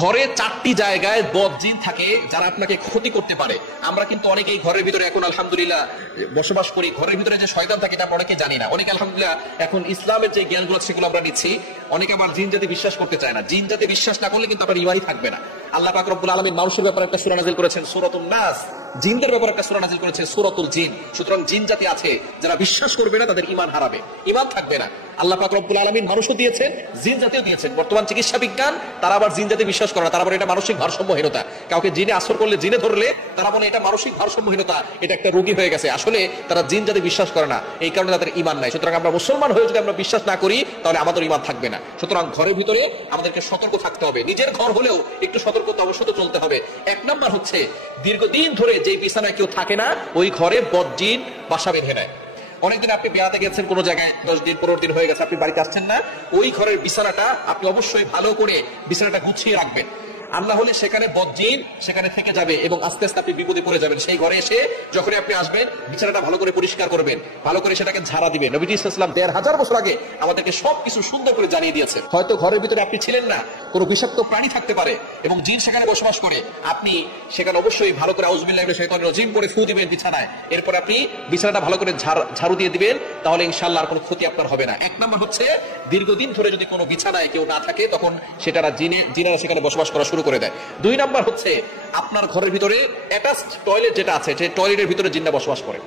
ঘরে 4টি জায়গায় বদজিন থাকে যারা আপনাকে ক্ষতি করতে পারে। আমরা কিন্তু অনেকেই ঘরের ভিতরে এখন আলহামদুলিল্লাহ বসবাস করি, ঘরের ভিতরে যে শয়তান থাকে এটা আমরা অনেকে জানি না। অনেকে আলহামদুলিল্লাহ এখন ইসলামের যে জ্ঞানগুলো সেগুলো আমরা নিচ্ছি। অনেকে আবার জিন জাতি বিশ্বাস করতে চায় না। জিন জাতি বিশ্বাস না করলে কিন্তু আপনার ইমানই থাকবে না। আল্লাহ পাক রব্বুল আলামিন মানুষের ব্যাপারে একটা সূরা নাযিল করেছেন সূরাতুন নাস, জিনদের ব্যাপারে একটা সূরা নাযিল করেছেন সূরাতুল জিন। সুতরাং জিন জাতি আছে যারা বিশ্বাস করবে না, তাদের ঈমান হারাবে, ঈমান থাকবে না। আল্লাহ পাক রব্বুল আলামিন মানুষও দিয়েছেন, জিন জাতিও দিয়েছেন। বর্তমান চিকিৎসা বিজ্ঞান তারা আবার জিন জাতি বিশ্বাস করে না, তারা বলে এটা মানসিক ভারসাম্যহীনতা। কাউকে জিনে আসর করলে, জিনে ধরলে তারা বলে এটা মানসিক ভারসাম্যহীনতা, এটা একটা রোগী হয়ে গেছে। আসলে তারা জিন জাতি বিশ্বাস করে না, এই কারণে তাদের ঈমান নাই। সুতরাং আমরা মুসলমান হয়ে যদি আমরা বিশ্বাস না করি তাহলে আমাদের ঈমান থাকবে না। সুতরাং ঘরের ভিতরে আমাদেরকে সতর্ক থাকতে হবে। নিজের ঘর হলেও একটু সতর্কতা অবশ্যই চলতে হবে। 1 নাম্বার হচ্ছে দীর্ঘদিন ধরে যে বিছানায় কেউ থাকে না ওই ঘরে বদজিন বাসা বেঁধে নেয়। অনেকদিন আপনি বেড়াতে গেছেন কোনো জায়গায়, 10 দিন 15 দিন হয়ে গেছে, আপনি বাড়িতে আসছেন না, ওই ঘরের বিছানাটা আপনি অবশ্যই ভালো করে বিছানাটা গুছিয়ে রাখবেন। আল্লাহ হলে সেখানে বদজিন সেখানে থেকে যাবে এবং আস্তে আস্তে আপনি বিপদে পড়ে যাবেন। সেই ঘরে এসে যখন আপনি আসবেন বিছানাটা ভালো করে পরিষ্কার করবেন, ভালো করে সেটাকে ঝাড়া দিবেন। নবীজি সাল্লাল্লাহু আলাইহি ওয়াসাল্লাম 1500 বছর আগে আমাদেরকে সবকিছু সুন্দর করে জানিয়ে দিয়েছে। হয়তো ঘরের ভিতরে আপনি ছিলেন না, কোনো বিষাক্ত প্রাণী থাকতে পারে এবং জিন সেখানে বসবাস করে, আপনি সেখানে অবশ্যই ভালো করে আউযুবিল্লাহি মিনাশ শাইতানির রাজিম করে ফু দিবেন বিছানায়। এরপর আপনি বিছানাটা ভালো করে ঝাড়ু দিয়ে দিবেন, তাহলে ইনশাআল্লাহ আর কোনো ক্ষতি আপনার হবে না। 1 নাম্বার হচ্ছে দীর্ঘদিন ধরে যদি কোনো বিছানায় কেউ না থাকে তখন সেটারা জিনেরা সেখানে বসবাস করা শুরু করে দেয়। 2 নাম্বার হচ্ছে আপনার ঘরের ভিতরে অ্যাটাচড টয়লেট যেটা আছে, সেই টয়লেটের ভিতরে জিন্না বসবাস করে।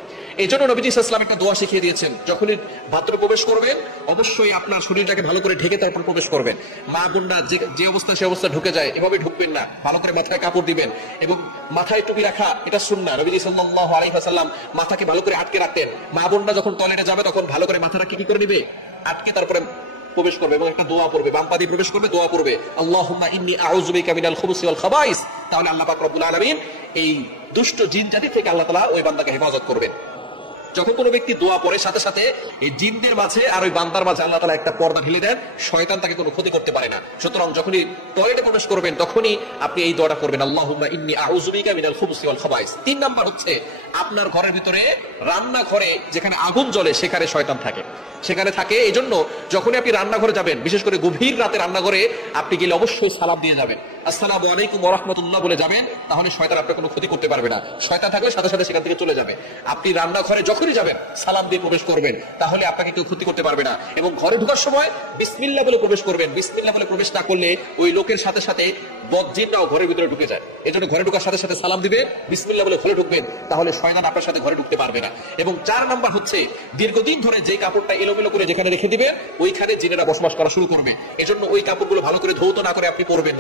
এই জন্য নবীজি সাল্লাল্লাহু আলাইহি ওয়াসাল্লাম একটা দোয়া শিখিয়ে দিয়েছেন, যখনই বাথরুমে প্রবেশ করবেন অবশ্যই আপনার শরীরটাকে ভালো করে ঢেকে তারপর প্রবেশ করবেন। মা বোনরা যে অবস্থা সে অবস্থা ঢুকে যায় এভাবে ঢুকবেন না, ভালো করে মাথায় কাপড় দিবেন এবং মাথায় টুপি রাখা এটা সুন্নাহ। নবীজি সাল্লাল্লাহু আলাইহি ওয়াসাল্লাম মাথাকে ভালো করে আটকে রাখতেন। মা বোনরা যখন টয়লেটে যাবে তখন ভালো করে মাথাটাকে কি করে নেবে, আটকে তারপরে প্রবেশ করবে এবং একটা দোয়া পড়বে, বাম পা দিয়ে প্রবেশ করবে, দোয়া পড়বে আল্লাহুম্মা ইন্নী আউযু বিকা মিনাল খুবুসি ওয়াল খাবাইস। তাহলে আল্লাহ পাক রব্বুল আলামিন এই দুষ্ট জিন জাতি থেকে আল্লাহ তাআলা ওই বান্দাকে হেফাজত করবেন। যখন কোনো ব্যক্তি দোয়া পড়ে সাথে সাথে এই জিনদের মাঝে আর ওই বান্দার মাঝে আল্লাহ তাআলা একটা পর্দা ঢেলে দেন, শয়তান তাকে কোনো ক্ষতি করতে পারে না। সুতরাং যখনই টয়লেটে প্রবেশ করবেন তখনই আপনি এই দোয়াটা করবেন, আল্লাহুম্মা ইন্নী আউযু বিকা মিনাল খুবুসি ওয়াল খাবাইস। 3 নাম্বার হচ্ছে আপনার ঘরের ভিতরে রান্নাঘরে যেখানে আগুন জ্বলে সেখানে শয়তান থাকে, সেখানে থাকে। এই জন্য যখনই আপনি রান্নাঘরে যাবেন, বিশেষ করে গভীর রাতে রান্নাঘরে আপনি গেলে অবশ্যই সালাম দিয়ে যাবেন, আসসালামু আলাইকুম ওয়া রাহমাতুল্লাহ বলে যাবেন। তাহলে শয়তান আপনার কোনো ক্ষতি করতে পারবে না। শয়তান থাকলে সাথে সাথে সেখান থেকে চলে যাবে। আপনি রান্নাঘরে যখনই যাবেন সালাম দিয়ে প্রবেশ করবেন, তাহলে আপনাকে কেউ ক্ষতি করতে পারবে না। এবং ঘরে ঢোকার সময় বিসমিল্লাহ বলে প্রবেশ করবেন। বিসমিল্লাহ বলে প্রবেশ না করলে ওই লোকের সাথে সাথে বদজিনরাও ঘরের ভিতরে ঢুকে যায়। এজন্য ঘরে ঢোকার সাথে সাথে সালাম দিবেন, বিসমিল্লাহ বলে ঘরে ঢুকবেন, তাহলে শয়তান আপনার সাথে ঘরে ঢুকতে পারবে না। এবং 4 নাম্বার হচ্ছে দীর্ঘদিন ধরে যে কাপড়টা এলোমেলো করে যেখানে রেখে দিবেন ওইখানে জিনেরা বসবাস করা শুরু করবে। এজন্য ওই কাপড়গুলো ভালো করে ধৌত না করে আপনি পরবেন না।